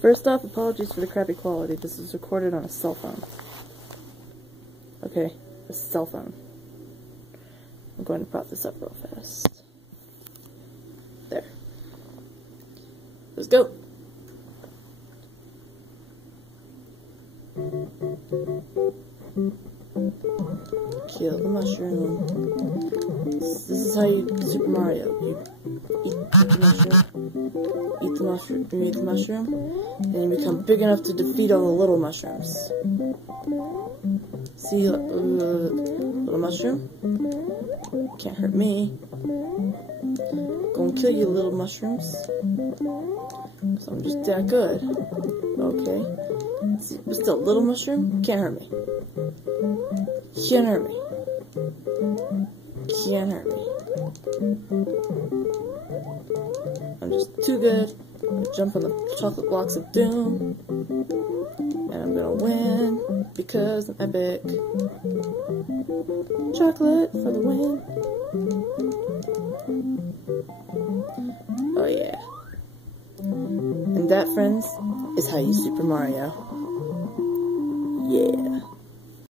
First off, apologies for the crappy quality. This is recorded on a cell phone. Okay, a cell phone. I'm going to prop this up real fast. There. Let's go. Kill the mushroom. This is how you Super Mario. You eat the mushroom. Eat the mushroom. You eat the mushroom. Then you become big enough to defeat all the little mushrooms. See, little mushroom? Can't hurt me. Gonna kill you, little mushrooms. Cause I'm just that good. Okay. See, but still, little mushroom can't hurt me. Can't hurt me. Can't hurt me. I'm just too good. I'm gonna jump on the chocolate blocks of doom. And I'm gonna win because I'm epic. Chocolate for the win. Oh yeah. And that, friends, is how you Super Mario. Yeah.